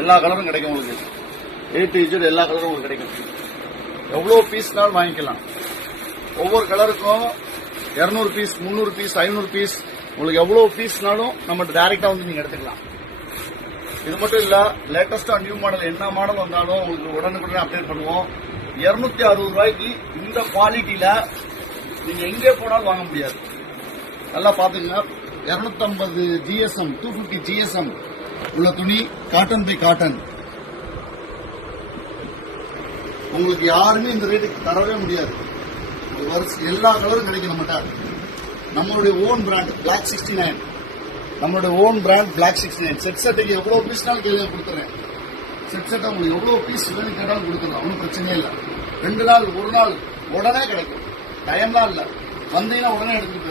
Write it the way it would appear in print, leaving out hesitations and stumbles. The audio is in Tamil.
எல்லா கலரும் கிடைக்கும் உங்களுக்கு. A to Z எல்லா கலரும் உங்களுக்கு கிடைக்கும். எவ்வளவு பீஸ்னாலும் வாங்கிக்கலாம். ஒவ்வொரு கலருக்கும் 200 பீஸ், 300 பீஸ், 500 பீஸ், உங்களுக்கு எவ்வளவு பீஸ்னாலும் நம்ம டைரக்டா வந்து நீங்க எடுத்துக்கலாம். இது மட்டும் இல்ல, லேட்டஸ்டா நியூ மாடல் என்ன மாடல் வந்தாலும் உங்களுக்கு உடனுக்குடனே அப்டேட் பண்ணுவோம். 260 ரூபாய்க்கு இந்த குவாலிட்டியில நீங்க எங்கே போனாலும் வாங்க முடியாது. நல்லா பாத்துங்க. 250 GSM, 250 GSM உள்ள துணி, காட்டன் பை காட்டன். உங்களுக்கு யாருமே இந்த ரேட்டுக்கு தரவே முடியாது. எல்லா கலரும் கிடைக்கும் நம்மகிட்ட. நம்மளுடைய ஓன் பிராண்ட் Black 69, நம்மளுடைய ஓன் பிராண்ட் Black 69. செட்டுக்கு எவ்வளவு பீஸ்னாலும் கேள்வி கொடுத்துறேன். செட்டை உங்களுக்கு எவ்வளவு பீஸ் வேணும் கேட்டாலும் கொடுத்துடலாம். ஒன்றும் பிரச்சனையே இல்லை. 2 நாள் 1 நாள் உடனே கிடைக்கும். டைம்லாம் இல்லை. வந்தீங்கன்னா உடனே எடுத்துட்டு